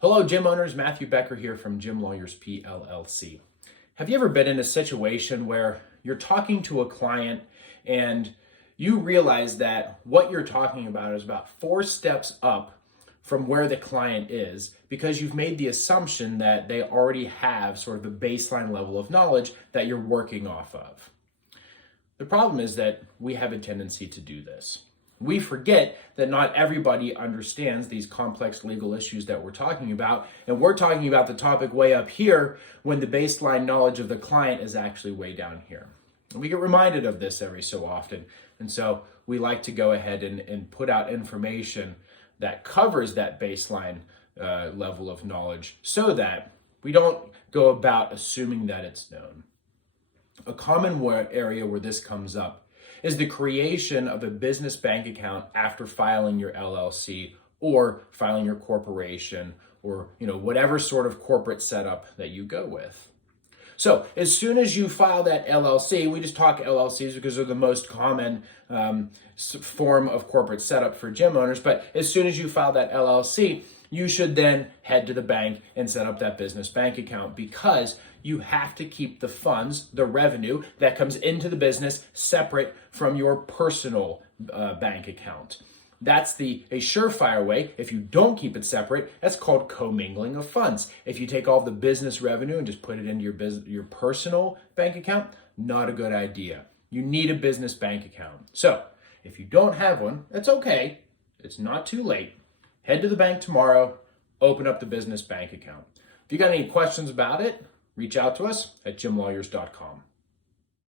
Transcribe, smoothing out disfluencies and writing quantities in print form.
Hello, gym owners. Matthew Becker here from Gym Lawyers PLLC. Have you ever been in a situation where you're talking to a client and you realize that what you're talking about is about 4 steps up from where the client is because you've made the assumption that they already have sort of a baseline level of knowledge that you're working off of? The problem is that we have a tendency to do this. We forget that not everybody understands these complex legal issues that we're talking about, and we're talking about the topic way up here when the baseline knowledge of the client is actually way down here. And we get reminded of this every so often, and so we like to go ahead and put out information that covers that baseline level of knowledge so that we don't go about assuming that it's known. A common area where this comes up is the creation of a business bank account after filing your LLC or filing your corporation or whatever sort of corporate setup that you go with. So as soon as you file that LLC, we just talk LLCs because they're the most common form of corporate setup for gym owners, but as soon as you file that LLC, you should then head to the bank and set up that business bank account because you have to keep the funds, the revenue that comes into the business separate from your personal bank account. That's a surefire way. If you don't keep it separate, that's called commingling of funds. If you take all the business revenue and just put it into your personal bank account, not a good idea. You need a business bank account. So if you don't have one, that's okay. It's not too late. Head to the bank tomorrow, open up the business bank account. If you got any questions about it, reach out to us at gymlawyers.com.